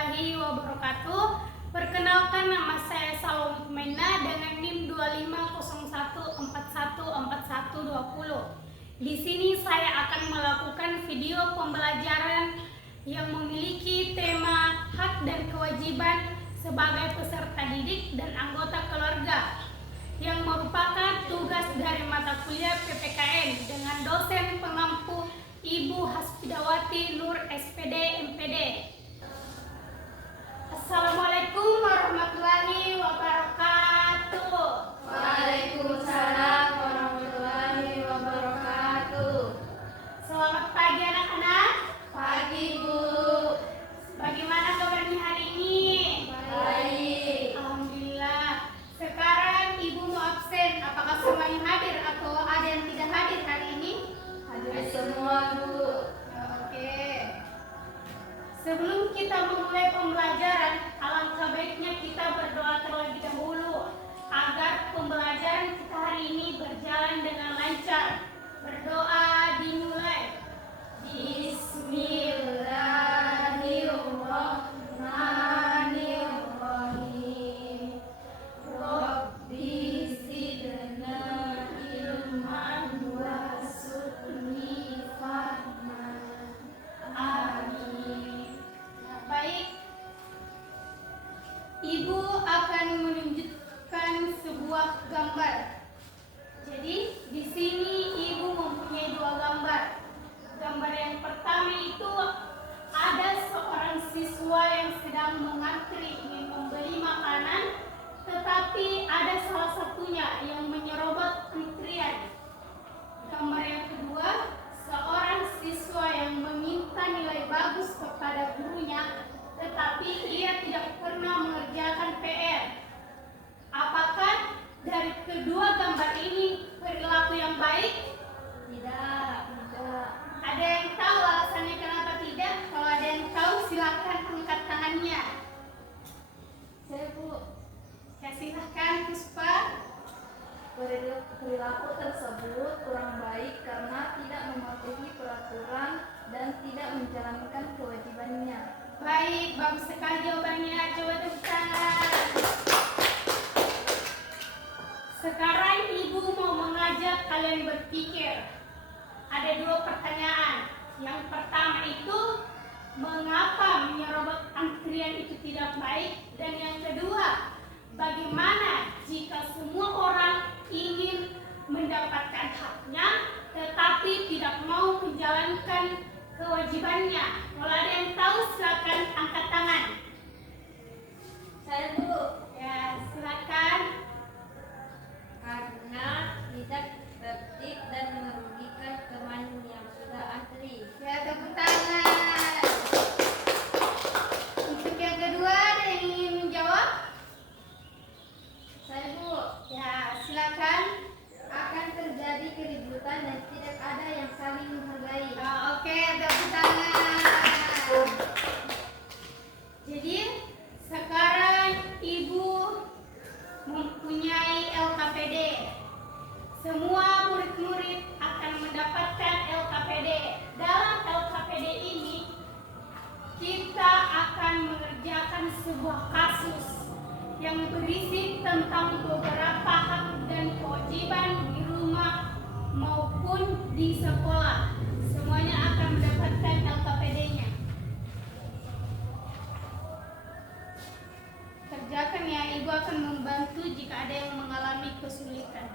warahmatullahi wabarakatuh. Perkenalkan, nama saya Salome Kumaina dengan NIM 2501414120. Di sini saya akan melakukan video pembelajaran yang memiliki tema hak dan kewajiban sebagai peserta didik dan anggota keluarga, yang merupakan tugas dari mata kuliah PPKN dengan dosen pengampu Ibu Hasbidawati Nur SPD MPD. Assalamualaikum warahmatullahi wabarakatuh. Waalaikumsalam warahmatullahi wabarakatuh. Selamat pagi anak-anak. Pagi, Bu. Bagaimana kabarnya hari ini? Baik. Alhamdulillah. Sekarang Ibu mau absen. Apakah semuanya hadir atau ada yang tidak hadir hari ini? Hadir semua, Bu. Oke. Sebelum kita memulai pembelajaran, alangkah baiknya kita berdoa terlebih dahulu agar pembelajaran kita hari ini berjalan dengan lancar. Berdoa dimulai. Bismillahirrahmanirrahim. Rabbi zidna ilman warzuqni fahman. Amin. Baik, Ibu akan menunjukkan sebuah gambar. Jadi di sini Ibu mempunyai dua gambar. Gambar yang pertama itu ada seorang siswa yang sedang mengantri ingin membeli makanan, tetapi ada salah satunya yang menyerobot antrian. Gambar yang kedua, seorang siswa yang meminta nilai bagus kepada gurunya, tetapi ia tidak pernah mengerjakan PR. Apakah dari kedua gambar ini perilaku yang baik? Tidak. Ada yang tahu alasannya kenapa tidak? Kalau ada yang tahu silakan angkat tangannya. Saya, Bu. Ya, silakan Puspa. Perilaku tersebut kurang baik karena tidak mematuhi peraturan dan tidak menjalankan kewajibannya. Baik, bagus sekali jawabannya. Coba tepuk tangan. Sekarang Ibu mau mengajak kalian berpikir. Ada dua pertanyaan. Yang pertama itu, mengapa menyerobot antrian itu tidak baik? Dan yang kedua, bagaimana jika semua orang ingin mendapatkan haknya tetapi tidak mau menjalankan kewajibannya? Kalau ada yang tahu silakan angkat tangan. Saya, Bu. Ya, silakan. Karena tidak tertib dan merugikan teman yang sudah antri. Ya, tepuk tangan. Untuk yang kedua, ada yang ingin menjawab? Saya, Bu. Ya, silakan. Akan terjadi keributan dan tidak ada yang saling menghargai. Oke, tepuk tangan. Jadi, sekarang Ibu mempunyai LKPD. Semua murid-murid akan mendapatkan LKPD. Dalam LKPD ini, kita akan mengerjakan sebuah kasus yang berisi tentang beberapa hak dan kewajiban di rumah maupun di sekolah. Semuanya akan mendapatkan LKPD-nya. Kerjakan ya, Ibu akan membantu jika ada yang mengalami kesulitan.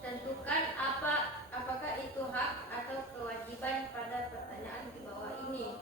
Tentukan apakah itu hak atau kewajiban pada pertanyaan di bawah ini.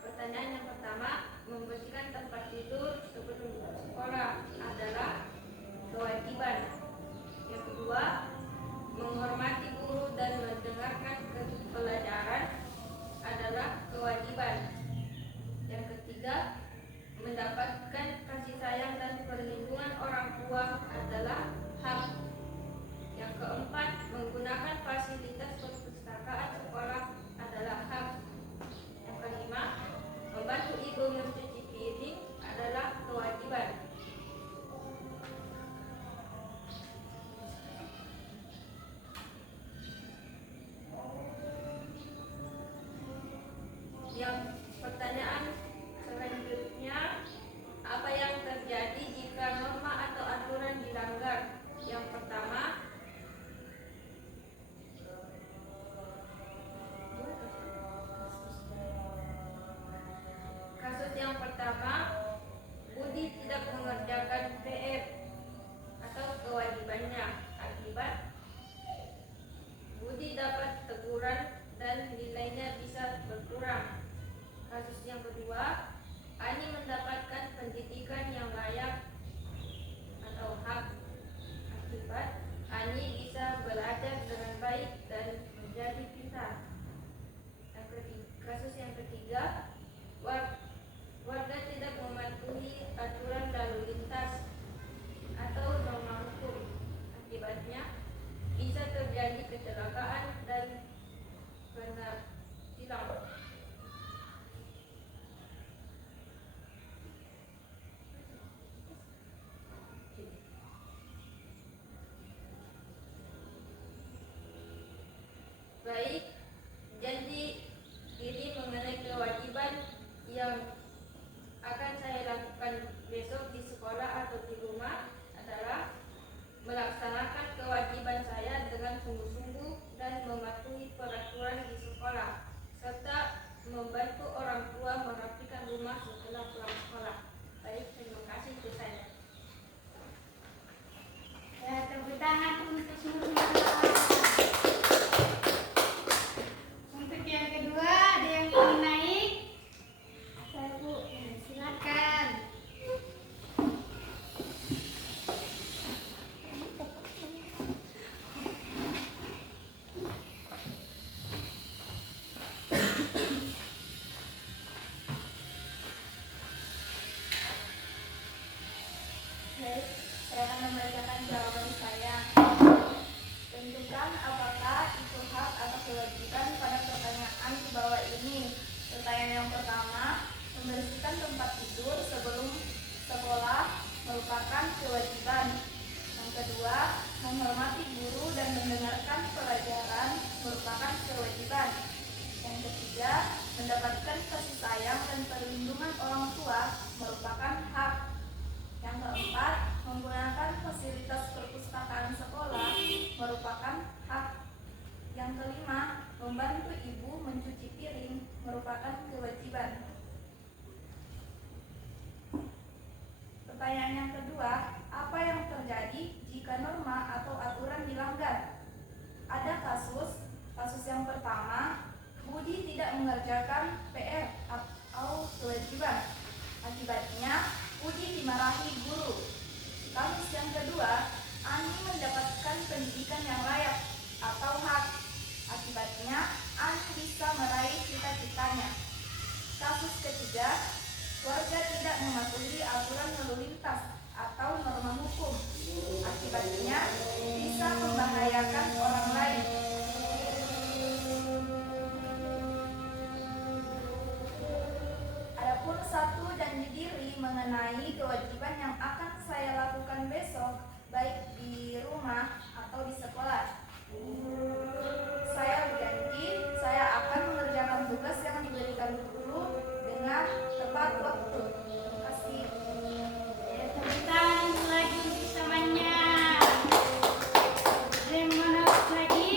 Pertanyaan yang pertama, membersihkan tempat tidur sebelum sekolah adalah kewajiban. Yang kedua, menghormati guru dan mendengarkan pelajaran adalah kewajiban. Yang ketiga, mendapatkan kasih sayang dan perlindungan orang tua adalah hak. Yang keempat, menggunakan fasilitas perpustakaan sekolah adalah hak. Yang kelima, membantu ibu mencuci piring adalah kewajiban. Yang pertanyaan selanjutnya, apa yang terjadi jika norma atau aturan dilanggar? Yang pertama, kasus yang pertama, Budi tidak mengerjakan PR atau kewajibannya. Akibat, Budi dapat teguran dan nilainya bisa berkurang. Kasus yang kedua, Ani mendapatkan pendidikan yang layak atau hak. Akibat, Ani bisa belajar dengan baik dan menjadi pintar. Kasus yang ketiga, warga tidak mematuhi aturan lalu lintas atau norma hukum. Akibatnya, bisa terjadi kecelakaan dan kena tilang. Baik, janji diri mengenai kewajiban yang akan saya lakukan besok di sekolah atau di rumah adalah melaksanakan kewajiban saya dengan sungguh-sungguh dan mematuhi peraturan di sekolah, serta membantu orang tua merapikan rumah setelah pulang sekolah. Baik, terima kasih itu saya. Ya, tepuk tangan untuk semua. Untuk yang kedua, ada yang ingin naik? Saya Bu, silakan. Baik, saya akan membacakan jawaban saya. Tentukan apakah itu hak atau kewajiban pada pertanyaan di bawah ini. Pertanyaan yang pertama, membersihkan tempat tidur sebelum sekolah merupakan kewajiban. Yang kedua, menghormati guru dan mendengarkan pelajaran merupakan kewajiban. Yang ketiga, mendapatkan kasih sayang dan perlindungan orang tua merupakan hak. Yang keempat, menggunakan fasilitas perpustakaan sekolah merupakan hak. Yang kelima, membantu ibu mencuci piring merupakan kewajiban. Pertanyaan yang kedua, apa yang terjadi jika norma atau aturan dilanggar? Ada kasus yang pertama, Budi tidak mengerjakan PR atau kewajiban. Akibatnya, Budi dimarahi guru. Kasus yang kedua, Ani mendapatkan pendidikan yang layak atau hak. Akibatnya, Ani bisa meraih cita-citanya. Kasus ketiga, warga tidak mematuhi aturan lalu lintas atau norma hukum. Akibatnya, bisa membahayakan orang lain. Adapun satu janji diri mengenai kewajiban yang akan saya lakukan besok, baik di rumah atau di sekolah. Saya berjanji saya akan mengerjakan tugas yang diberikan guru dengan tepat waktu. Terima kasih. Tepuk tangan lagi untuk temannya. Ada yang mau naik lagi?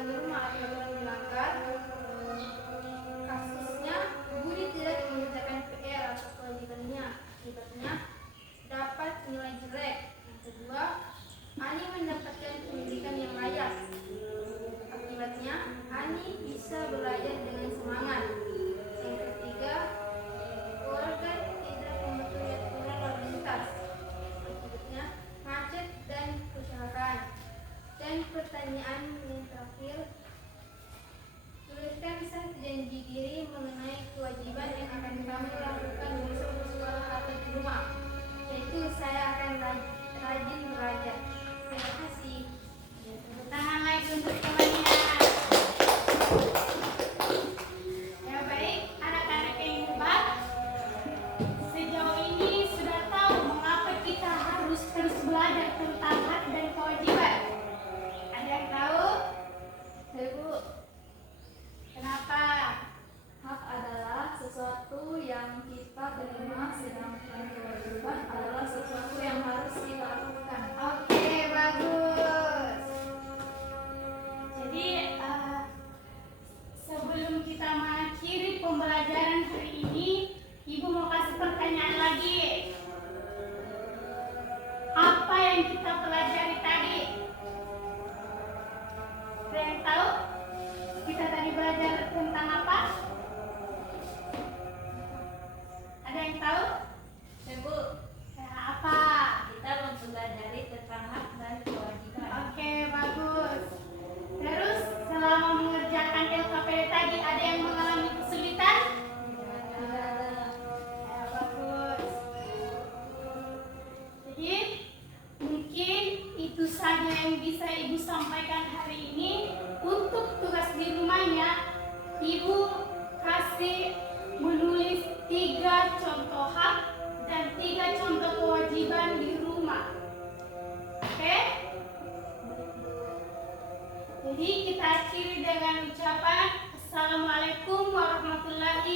di rumah aturan dilanggar, kasusnya Budi tidak mengerjakan PR atau kewajibannya, akibatnya dapat nilai jelek. Yang kedua, Ani mendapatkan pendidikan yang layak, akibatnya Ani bisa belajar dengan semangat. Yang ketiga, keluarga tidak mematuhi aturan lalu lintas, akibatnya macet dan kecelakaan. Dan pertanyaan yang terakhir, tuliskan satu janji diri mengenai kewajiban yang akan kamu lakukan besok di sekolah atau di rumah, yaitu saya akan rajin belajar. Terima kasih. Tepuk tangan lagi untuk temannya. Ya baik, anak-anak yang hebat, sejauh ini sudah tahu mengapa kita harus terus belajar tentang hak dan kewajiban. Ada yang tahu? Ibu, Kenapa? hak adalah sesuatu yang kita terima, sedangkan kewajiban adalah sesuatu yang harus kita lakukan. Oke, bagus. Jadi sebelum kita mengakhiri pembelajaran hari ini, Ibu mau kasih pertanyaan lagi. Apa yang kita pelajari tadi? Ada yang tahu? Kita tadi belajar tentang apa? Ada yang tahu? Ibu, Apa? kita mempelajari tentang hak dan kewajiban. Oke, bagus. Terus selama mengerjakan LKPD tadi ada yang mengalami kesulitan? Ya, bagus. Jadi mungkin itu saja yang bisa Ibu sampaikan hari ini. Untuk tugas di rumahnya, Ibu kasih menulis 3 contoh hak dan 3 contoh kewajiban di rumah. Oke? Jadi kita akhiri dengan ucapan Assalamualaikum warahmatullahi